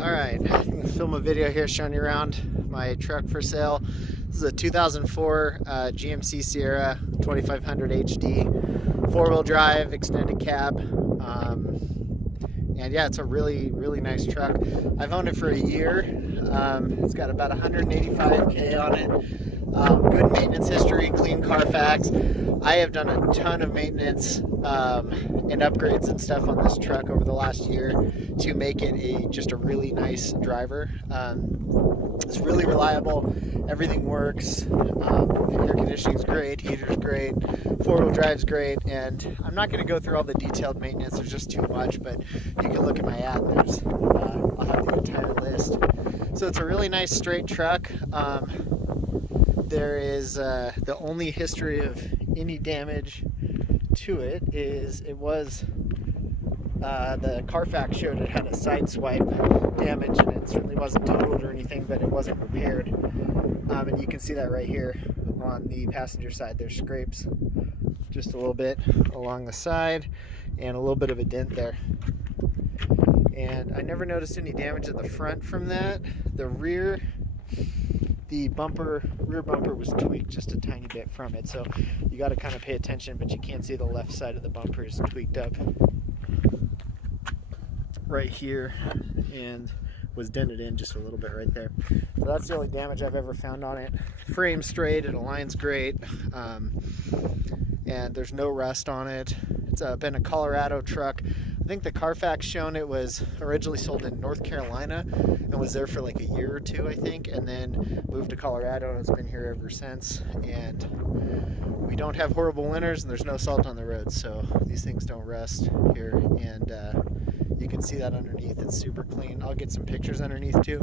Alright, I'm going to film a video here showing you around my truck for sale. This is a 2004 GMC Sierra 2500HD 4-wheel drive extended cab. And yeah, it's a really nice truck. I've owned it for a year. It's got about 185K on it. Good maintenance history, clean Carfax. I have done a ton of maintenance and upgrades and stuff on this truck over the last year to make it just a really nice driver. It's really reliable. Everything works. Air conditioning's great, heater's great, 4-wheel drive's great, and I'm not going to go through all the detailed maintenance. There's just too much, but you can look at my ad. I'll have the entire list. So it's a really nice straight truck. There is the only history of any damage to it is the Carfax showed it had a side swipe damage, and it certainly wasn't totaled or anything, but it wasn't repaired. And you can see that right here on the passenger side. There's scrapes just a little bit along the side and a little bit of a dent there. And I never noticed any damage at the front from that. The rear bumper was tweaked just a tiny bit from it, so you got to kind of pay attention, but you can't see the left side of the bumper is tweaked up right here and was dented in just a little bit right there. So that's the only damage I've ever found on it. Frame's straight, it aligns great, and there's no rust on it. It's been a Colorado truck. I think the Carfax shown it was originally sold in North Carolina and was there for like a year or two, I think, and then moved to Colorado, and it's been here ever since. And we don't have horrible winters, and there's no salt on the road, so these things don't rust here. And you can see that underneath. It's super clean. I'll get some pictures underneath too.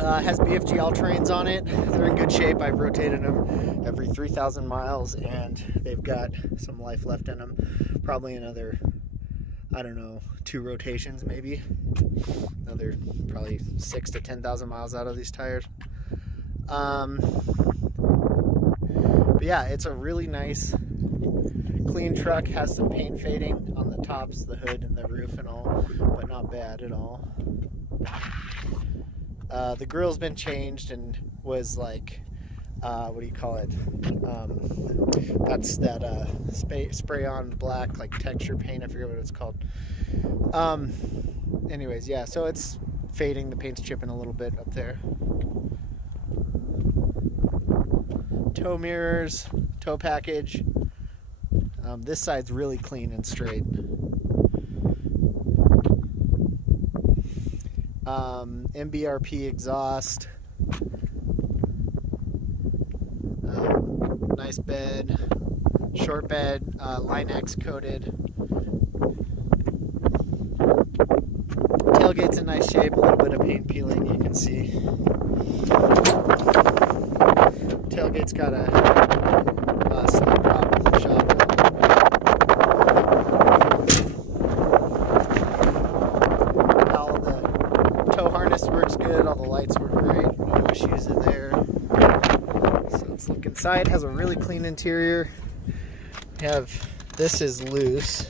Has BFG all-terrains on it. They're in good shape. I've rotated them every 3,000 miles, and they've got some life left in them. Probably another, I don't know, 2 rotations maybe. Another probably 6,000 to 10,000 miles out of these tires. But yeah, it's a really nice, clean truck. Has some paint fading on the tops, the hood, and the roof and all, but not bad at all. The grill's been changed and was like, what do you call it? That's that spray on black, like texture paint. I forget what it's called. Anyways, yeah, so it's fading. The paint's chipping a little bit up there. Tow mirrors, tow package. This side's really clean and straight. MBRP exhaust. Nice bed, short bed, Line-X coated. Tailgate's in nice shape, a little bit of paint peeling, you can see. Tailgate's got a slip drop with a shop. All the tow harness works good, all the lights work great, no issues in there. So let's look inside. It has a really clean interior. This is loose,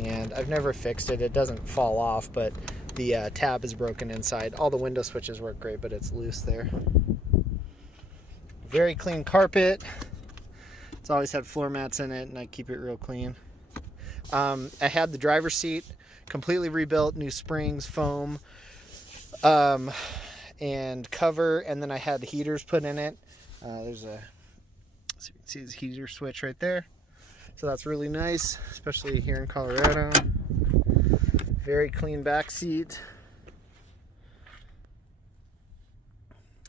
and I've never fixed it. It doesn't fall off, but the tab is broken inside. All the window switches work great, but it's loose there. Very clean carpet. It's always had floor mats in it, and I keep it real clean. I had the driver's seat completely rebuilt, new springs, foam, and cover, and then I had the heaters put in it. There's a, so you can see this heater switch right there. So that's really nice, especially here in Colorado. Very clean back seat.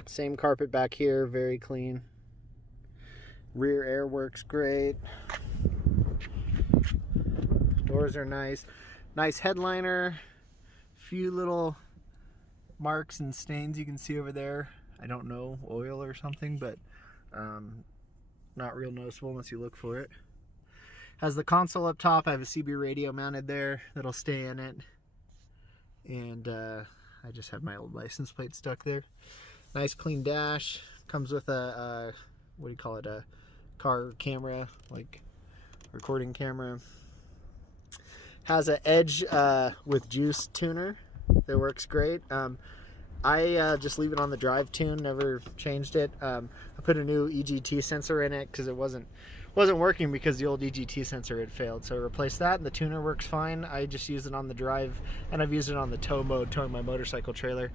Same carpet back here, very clean. Rear air works great. Doors are nice. Nice headliner. Few little marks and stains you can see over there. I don't know, oil or something, but not real noticeable unless you look for it. Has the console up top. I have a CB radio mounted there that'll stay in it. And I just have my old license plate stuck there. Nice clean dash. Comes with a what do you call it? A car camera, like recording camera. Has an Edge with juice tuner. that works great. I just leave it on the drive tune, never changed it. I put a new EGT sensor in it because it wasn't working because the old EGT sensor had failed. So I replaced that, and the tuner works fine. I just use it on the drive, and I've used it on the tow mode, towing my motorcycle trailer.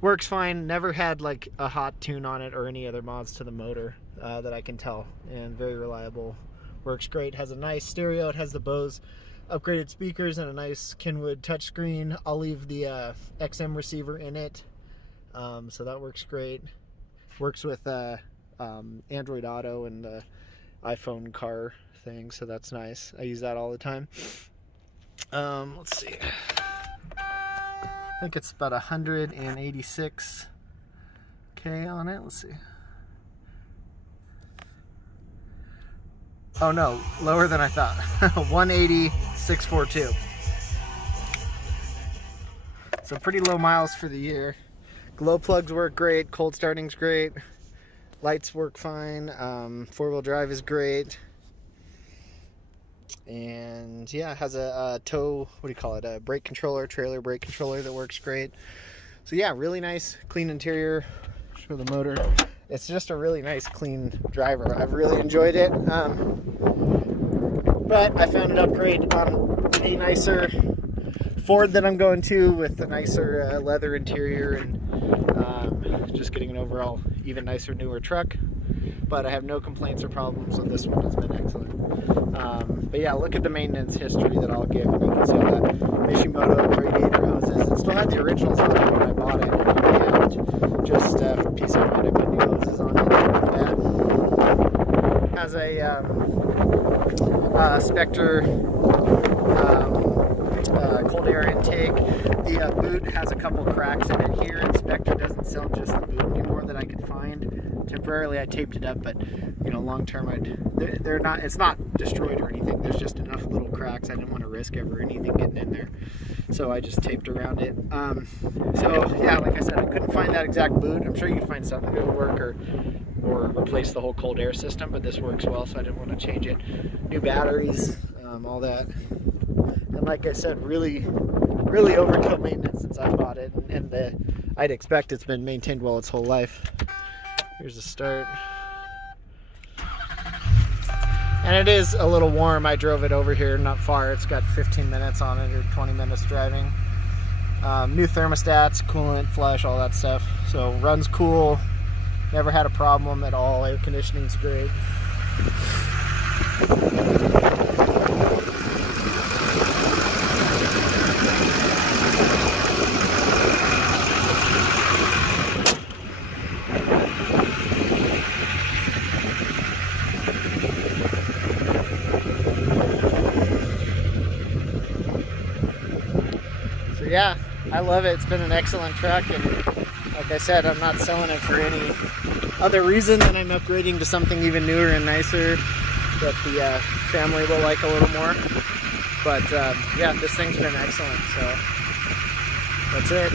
Works fine. Never had like a hot tune on it or any other mods to the motor that I can tell, and very reliable. Works great. Has a nice stereo. It has the Bose upgraded speakers and a nice Kenwood touchscreen. I'll leave the XM receiver in it, so that works great. Works with Android Auto and the iPhone car thing, so that's nice. I use that all the time. Let's see. I think it's about 186K on it. Let's see. Oh no, lower than I thought. 180,642. So pretty low miles for the year. Glow plugs work great. Cold starting's great. Lights work fine. Four-wheel drive is great. And yeah, it has a tow, what do you call it? A brake controller, trailer brake controller that works great. So yeah, really nice, clean interior. Show the motor. It's just a really nice, clean driver. I've really enjoyed it. But I found an upgrade on a nicer Ford that I'm going to, with a nicer leather interior, and just getting an overall even nicer, newer truck. But I have no complaints or problems with this one. It's been excellent. But yeah, look at the maintenance history that I'll give, and you can see all that Mishimoto radiator hoses. It still had the originals on it when I bought it, and just for peace of mind, I put new hoses on it. It has a Spectre cold air intake. The boot has a couple cracks in it here, and Spectre doesn't sell just the boot anymore that I could find. Temporarily I taped it up, but you know, long term they're not, it's not destroyed or anything. There's just enough little cracks. I didn't want to risk ever anything getting in there, so I just taped around it. So yeah, like I said, I couldn't find that exact boot. I'm sure you can find something that would work, or replace the whole cold air system, but this works well, so I didn't want to change it. New batteries, all that. And like I said, really overkill maintenance since I bought it, and I'd expect it's been maintained well its whole life. Here's the start. And it is a little warm. I drove it over here, not far. It's got 15 minutes on it, or 20 minutes driving. New thermostats, coolant, flush, all that stuff. So runs cool. Never had a problem at all. Air conditioning's great. So yeah, I love it. It's been an excellent truck, and like I said, I'm not selling it for any other reason than I'm upgrading to something even newer and nicer that the family will like a little more. But yeah, this thing's been excellent, so that's it.